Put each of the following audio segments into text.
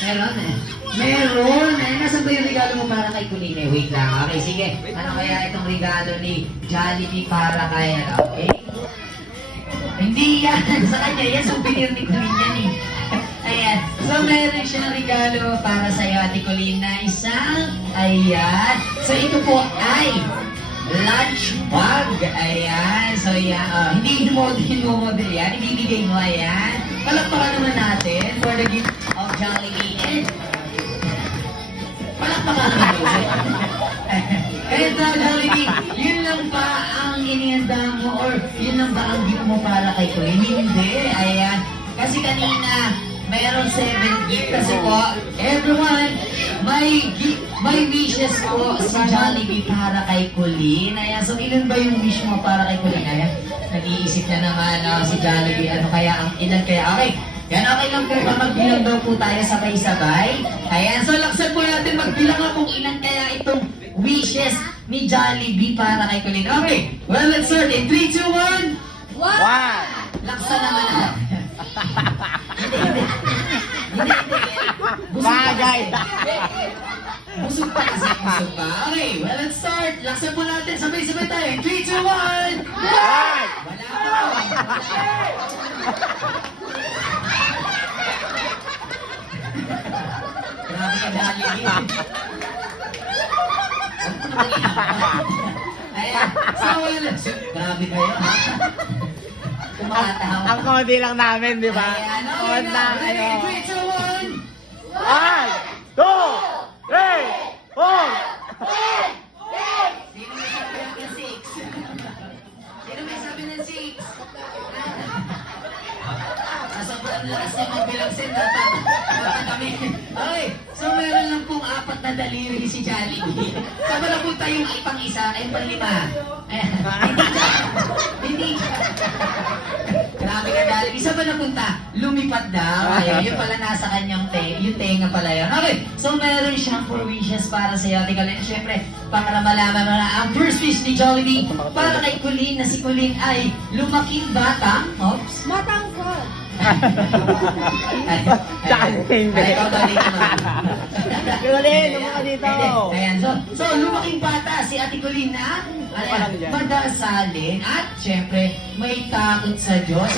Meron eh. Meron! Eh, nasan ba yung regalo mo para kay Kuline? Wait lang. Okay, sige. Ano kaya itong regalo ni Jollibee para kay ano? Okay? Hindi yan. Sa kanya yan. Souvenir ni Kuline yan eh. Ayan. So, meron siyang regalo para sa'yo, Ate Kuline, na isang, ayan. So, ito po ay lunch bag. Ayan. So, yan. Hindi mo model yan. Ibibigay mo, ayan. Palakpakan naman natin for the gift of Jollibee. And palakpakan naman. Ito, Jollibee, yun lang ba ang inianda mo or yun lang ba ang gift mo para kay Kuya? Hindi. Ayan. Kasi kanina, mayroon 7 gift kasi po, everyone, may wishes po si Jollibee para kay Colleen. Ayan, so ilan ba yung wish mo para kay Colleen? Ayan, nag-iisip na naman si Jollibee, ano kaya, ilan kaya? Okay, yan okay lang po ba magbilang daw po tayo sabay-sabay? Ayan, so laksan po natin magbilang kung ilan kaya itong wishes ni Jollibee para kay Colleen. Okay, well, let's start in 3, 2, 1. Laksan naman natin. Hindi. Bagay. Busog pa kasi, busog pa. Okay, well, let's start. Laksan po natin. Sabay-sabay tayo. 3, 2, 1. Wala pa. Grabe ka dali. Ayan. So, well, grabe kayo, ha? Kumatawa. Ang konti lang namin, di ba? Ayan, okay Konti na. lang, ano. 3, 2, 1. 1, 2, 3, 4. Sino may sabi ng 6? Sino may sabi ng 6? Sobrang lakas niya magbilang sin data kami. Okay, so meron lang pong 4 na daliri si Jollibee. Saan ba na punta yung ipang isa? Ay, pang-5. Ayan. Hindi ka. Grabe ka, Jollibee. Saan ba napunta? Lumipat daw. Ayun, yun pala nasa kanyang yung tenga pala yun. Okay, so meron siyang 4 wishes para sa iyo. Tika lang, syempre, para malaman mo na ang first wish ni Jollibee para kay Colleen na si Colleen ay lumaking bata. Oops. Matangkad. Saan hindi? Ay, ikaw daw dito naman. Colleen, lumaka dito. Ayan, so lumaking bata si Ate Colleen na Parang yan. madasalin at syempre may takot sa Diyos.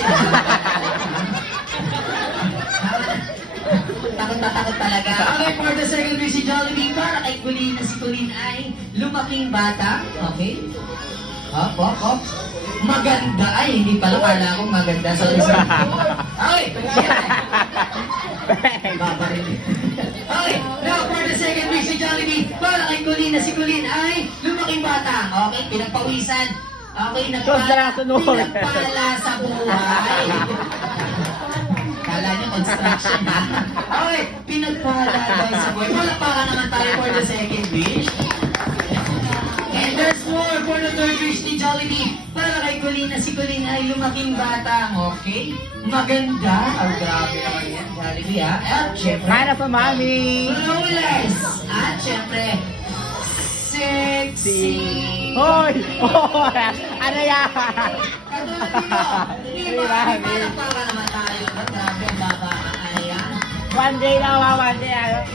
Takot na takot talaga. Okay, for the second wish si Jollibee para kay Colleen na si Colleen ay lumaking bata. Okay? Hop. Maganda. Ay, hindi pala pala akong maganda. Sorry. Okay. Babaril. Okay. Now, for the second wish si Jollibee, para kay Colleen na si Colleen ay lumaking bata. Okay, pinagpawisan. Okay, pinagpala sa buhay. Kala niyo construction ha? Okay, pinagpala tayo sa buhay. Palakpakan naman tayo for the second wish. And there's more for the third wish ni Jollibee. Para kay Colleen na si Colleen ay lumaking bata. Okay? Maganda. Oh, grabe naman yan, Jollibee ha. At syempre, Mana pa, mami. flawless. At syempre, sexy. Hoy! Ano yan? Katulad nito. Di ba? Palakpakan naman tayo. Grabe ang baba. Ayan. One day lang, one day. Grabe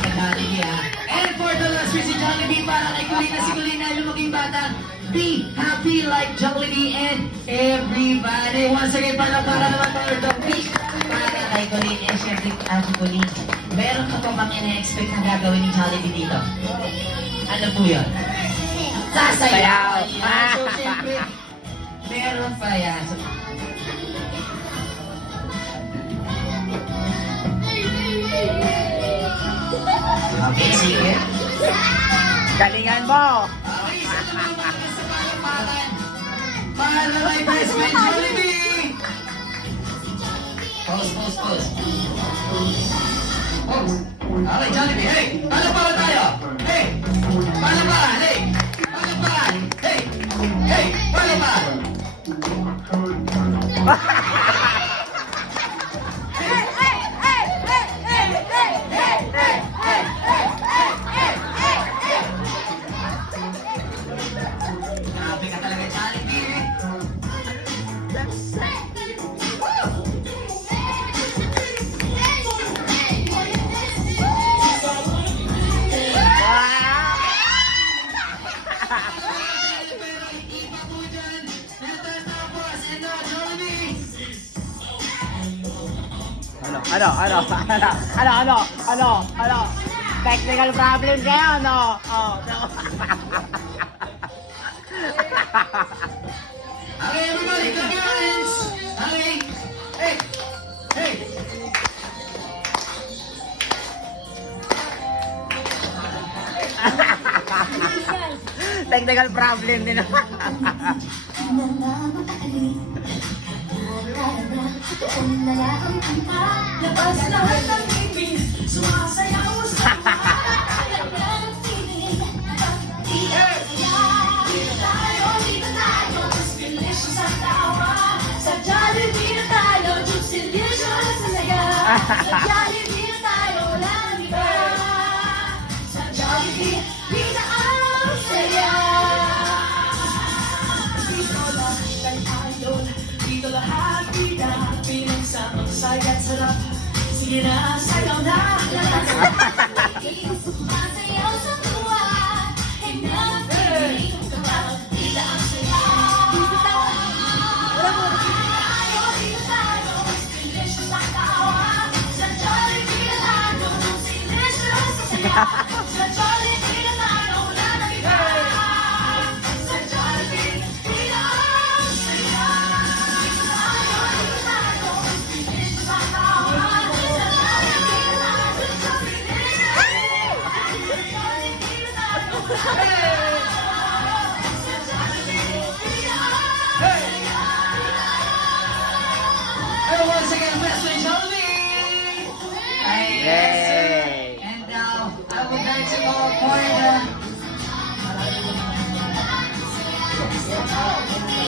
ka, Jollibee ha. And for the last wish si Jollibee para kay Colleen na si Colleen na lumaking bata. Be happy like Jollibee and everybody. Once again, palakpakan naman for the wish para kay Colleen and syempre Ate Colleen. Meron ka pa bang ina-expect na gagawin ni Jollibee dito? Ano po yun? Sasayaw! Ayan. So, syempre, meron pa yan. So, okay, sige. Galingan mo. Okay, isa naman mga kasapalapakan. Para my best friend, Jollibee! Pause. Pause. Okay, Jollibee, hey! Palakpakan tayo! Hey! Palakpakan, hey! Palakpakan! Hey! Hey! Palakpakan! Grabe ka talaga, Jollibee! Ano? Technical problem kayo, no? Oh, no. Okay, everybody, clap your hands. Okay. Hey. Hey. Technical problem din. Labas lahat ng ngipin, sumasayaw sa Dito tayo, just delicious ang tawa. Sa Jollibee na tayo, just delicious ang saya. Sa Jollibee na tayo, walang iba. Sa Jollibee, kita ang saya. Dito lahat tayo, dito lahat bida. Pinagsamang saya't sarap. Sige na, sayaw na. Sumasayaw sa tuwa. And nothing kapag tila ang saya. Dito tayo, delicious ang tawa. Sa Jollibee na tayo, delicious ang saya. Sa Jollibee na tayo, wala nang iba. Sa Jollibee, tila ang saya. Dito tayo, delicious ang tawa. Sa Jollibee na tayo, Hey, once again, Wesley Jollibee! Yay! And now, I would like to go for the...